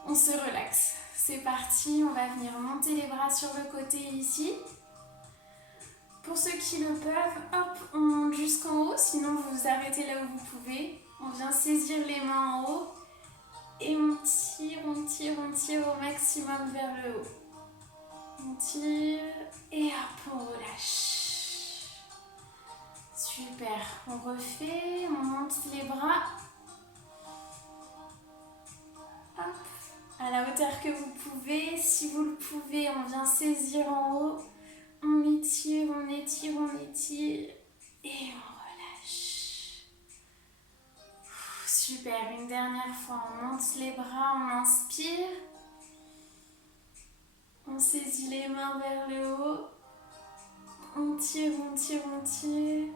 on se relaxe. C'est parti, on va venir monter les bras sur le côté ici. Pour ceux qui le peuvent, hop, on monte jusqu'en haut, sinon vous vous arrêtez là où vous pouvez. On vient saisir les mains en haut. Et on tire au maximum vers le haut. On tire et hop, on relâche. relâche. Super, on refait, on monte les bras. Hop, à la hauteur que vous pouvez. Si vous le pouvez, on vient saisir en haut. On étire, on étire, on étire. Et on relâche. Super, une dernière fois, on monte les bras, on inspire. On saisit les mains vers le haut. On tire, on tire, on tire.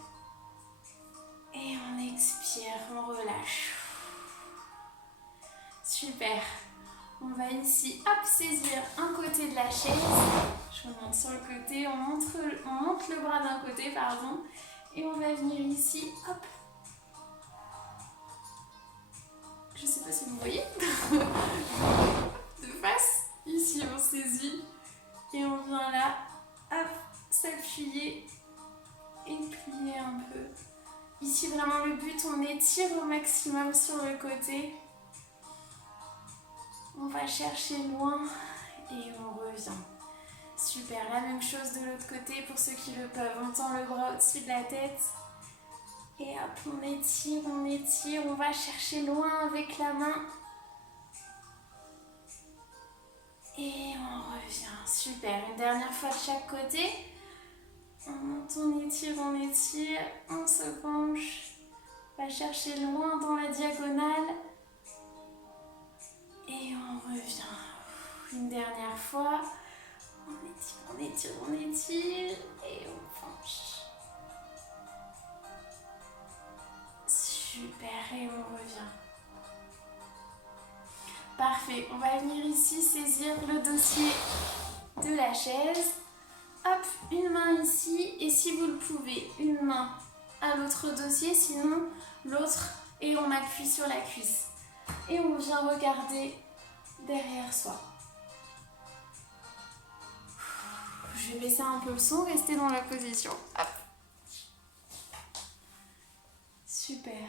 Et on expire, on relâche. Super. On va ici, hop, saisir un côté de la chaise. Je remonte sur le côté, on monte le bras d'un côté, pardon. Et on va venir ici, hop. Je ne sais pas si vous voyez. De face. Ici, on saisit. Et on vient là, hop, s'appuyer et plier un peu. Ici, vraiment, le but, on étire au maximum sur le côté. On va chercher loin et on revient. Super, la même chose de l'autre côté pour ceux qui le peuvent. On tend le bras au-dessus de la tête. Et hop, on étire, on va chercher loin avec la main. Et on revient. Super, une dernière fois de chaque côté. On monte, on étire, on se penche. On va chercher loin dans la diagonale. Et on revient. Une dernière fois. On étire, et on penche. Super, et on revient. Parfait, on va venir ici saisir le dossier de la chaise. Hop, une main ici, et si vous le pouvez, une main à l'autre dossier, sinon l'autre, et on appuie sur la cuisse. Et on vient regarder derrière soi. Je vais baisser un peu le son, rester dans la position. Hop. Super.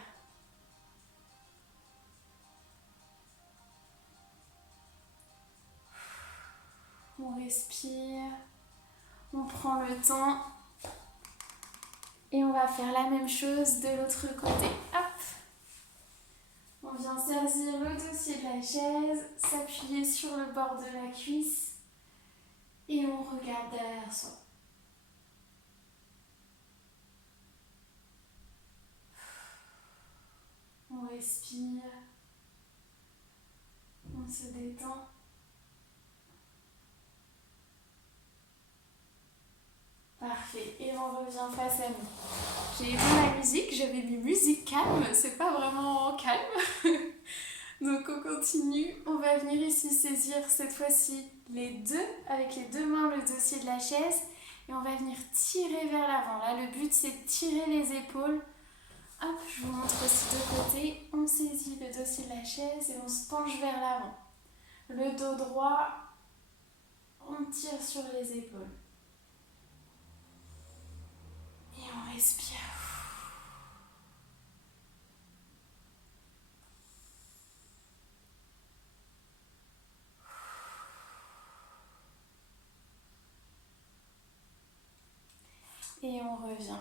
On respire. On prend le temps. Et on va faire la même chose de l'autre côté. Hop. On vient saisir le dossier de la chaise, s'appuyer sur le bord de la cuisse. Et on regarde derrière soi. On respire. On se détend. Parfait. Et on revient face à nous. J'ai éteint la musique, j'avais mis musique calme, c'est pas vraiment calme. Donc on continue. On va venir ici saisir cette fois-ci avec les deux mains le dossier de la chaise. Et on va venir tirer vers l'avant. Là, le but, c'est de tirer les épaules. Hop, je vous montre aussi de côté. On saisit le dossier de la chaise et on se penche vers l'avant. Le dos droit, on tire sur les épaules. Et on respire. Et on revient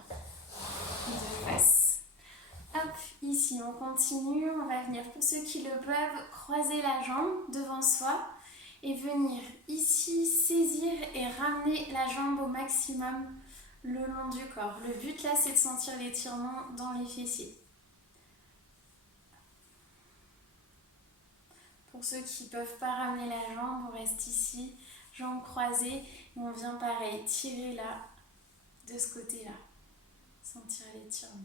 de face. Hop, ici on continue, on va venir pour ceux qui le peuvent croiser la jambe devant soi et venir ici saisir et ramener la jambe au maximum le long du corps. Le but là c'est de sentir l'étirement dans les fessiers. Pour ceux qui ne peuvent pas ramener la jambe, on reste ici, jambes croisées et on vient pareil, tirer là, de ce côté-là, sentir l'étirement.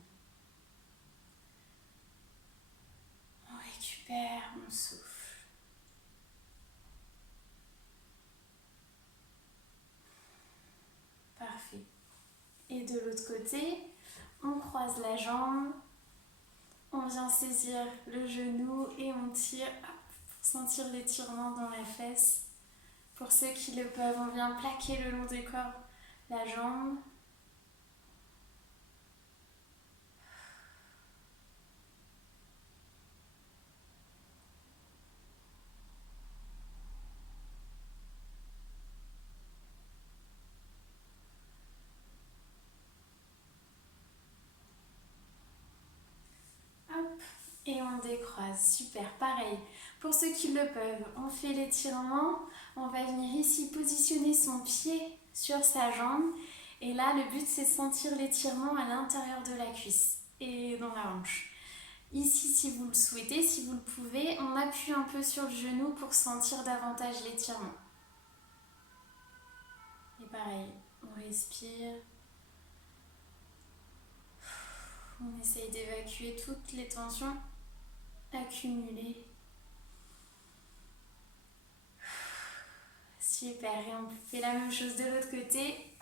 On récupère, on souffle. Parfait. Et de l'autre côté, on croise la jambe, on vient saisir le genou et on tire pour sentir l'étirement dans la fesse. Pour ceux qui le peuvent, on vient plaquer le long du corps la jambe. Et on décroise, super, pareil. Pour ceux qui le peuvent, on fait l'étirement. On va venir ici positionner son pied sur sa jambe. Et là, le but, c'est de sentir l'étirement à l'intérieur de la cuisse et dans la hanche. Ici, si vous le souhaitez, si vous le pouvez, on appuie un peu sur le genou pour sentir davantage l'étirement. Et pareil, on respire. On essaye d'évacuer toutes les tensions accumulées. Super, et on fait la même chose de l'autre côté.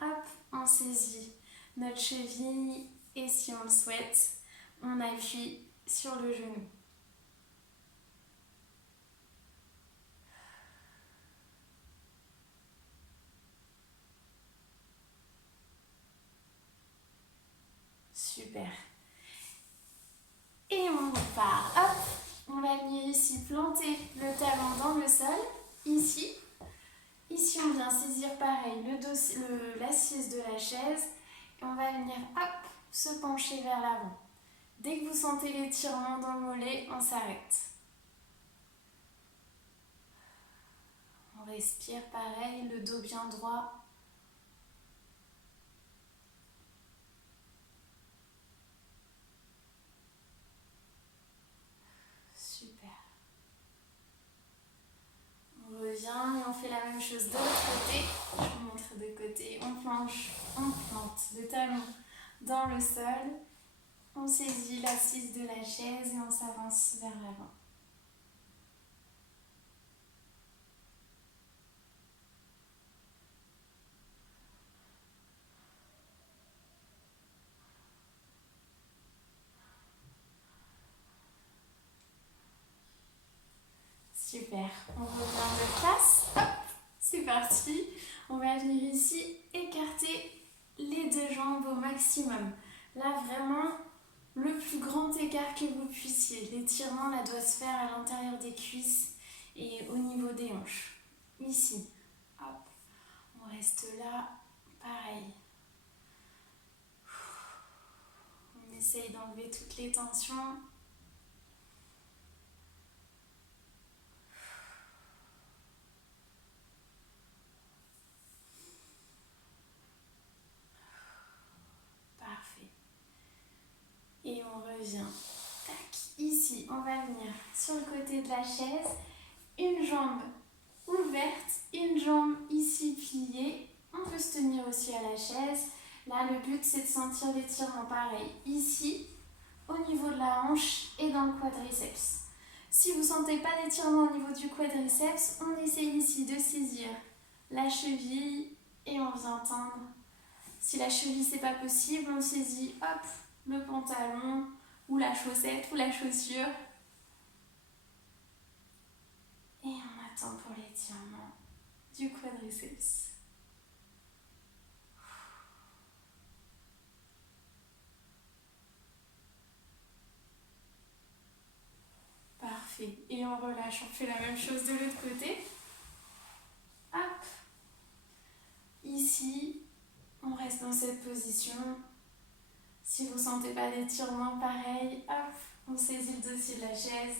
Hop, on saisit notre cheville et si on le souhaite, on appuie sur le genou. Super. Et on repart. Hop, on va venir ici planter le talon dans le sol. Ici. Ici, on vient saisir pareil l'assise de la chaise. Et on va venir, hop, se pencher vers l'avant. Dès que vous sentez l'étirement dans le mollet, on s'arrête. On respire pareil, le dos bien droit. Super. On revient et on fait la même chose de l'autre côté. Je vous montre de côté. On plante le talon dans le sol. On saisit l'assise de la chaise et on s'avance vers l'avant. Super, on revient de face. Hop, c'est parti. On va venir ici écarter les deux jambes au maximum. Là, vraiment, le plus grand écart que vous puissiez. L'étirement là doit se faire à l'intérieur des cuisses et au niveau des hanches. Ici, hop, on reste là, pareil. On essaye d'enlever toutes les tensions. Parfait. Et on revient. Tac, ici, on va venir sur le côté de la chaise. Une jambe ouverte, une jambe ici pliée. On peut se tenir aussi à la chaise. Là, le but, c'est de sentir l'étirement pareil ici, au niveau de la hanche et dans le quadriceps. Si vous ne sentez pas d'étirement au niveau du quadriceps, on essaye ici de saisir la cheville et on vient tendre. Si la cheville, c'est pas possible, on saisit, hop, le pantalon ou la chaussette ou la chaussure. Et on attend pour l'étirement du quadriceps. Parfait. Et on relâche. On fait la même chose de l'autre côté. Hop. Ici, on reste dans cette position. Si vous ne sentez pas d'étirement, pareil. Hop. On saisit le dossier de la chaise.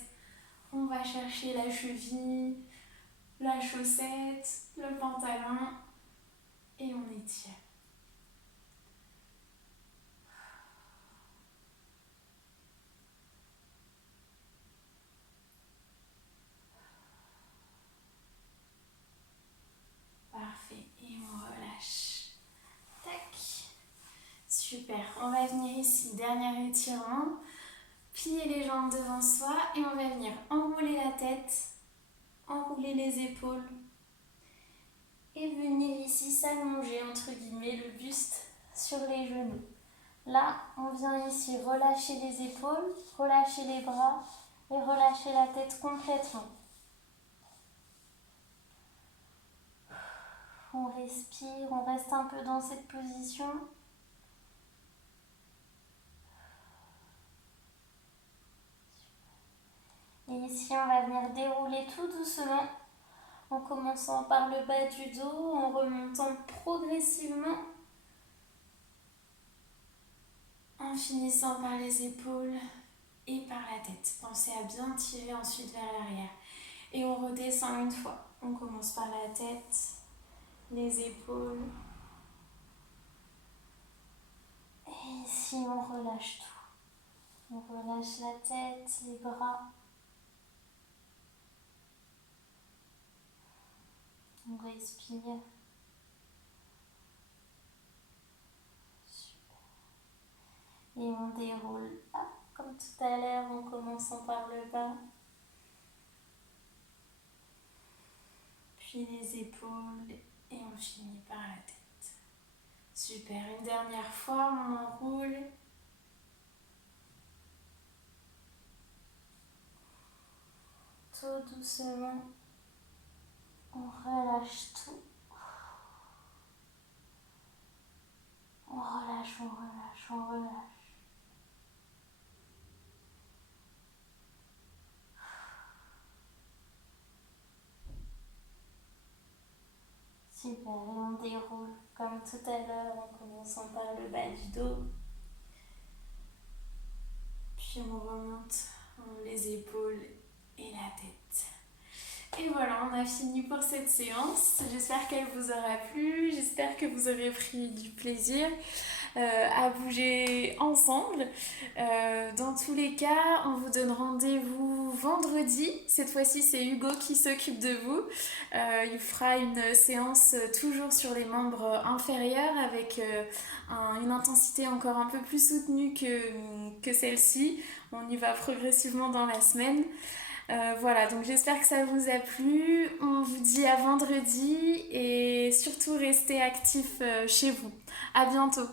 On va chercher la cheville, la chaussette, le pantalon. Et on étire. Parfait. Et on relâche. Tac. Super. On va venir ici. Dernier étirement. Plier les jambes devant soi et on va venir enrouler la tête, enrouler les épaules et venir ici s'allonger entre guillemets le buste sur les genoux. Là, on vient ici relâcher les épaules, relâcher les bras et relâcher la tête complètement. On respire, on reste un peu dans cette position. Et ici, on va venir dérouler tout doucement en commençant par le bas du dos, en remontant progressivement, en finissant par les épaules et par la tête. Pensez à bien tirer ensuite vers l'arrière. Et on redescend une fois. On commence par la tête, les épaules. Et ici, on relâche tout. On relâche la tête, les bras. On respire. Super. Et on déroule. Ah, comme tout à l'heure, en commençant par le bas. Puis les épaules. Et on finit par la tête. Super. Une dernière fois, on enroule. Tout doucement. On relâche tout. On relâche, on relâche, on relâche. Super, et on déroule comme tout à l'heure en commençant par le bas du dos. Puis on remonte les épaules et la tête. Et voilà, on a fini pour cette séance. J'espère qu'elle vous aura plu, j'espère que vous aurez pris du plaisir à bouger ensemble. Dans tous les cas, on vous donne rendez-vous vendredi. Cette fois-ci, c'est Hugo qui s'occupe de vous. Il fera une séance toujours sur les membres inférieurs avec une intensité encore un peu plus soutenue que celle-ci. On y va progressivement dans la semaine. Voilà, donc j'espère que ça vous a plu. On vous dit à vendredi et surtout restez actifs chez vous. À bientôt.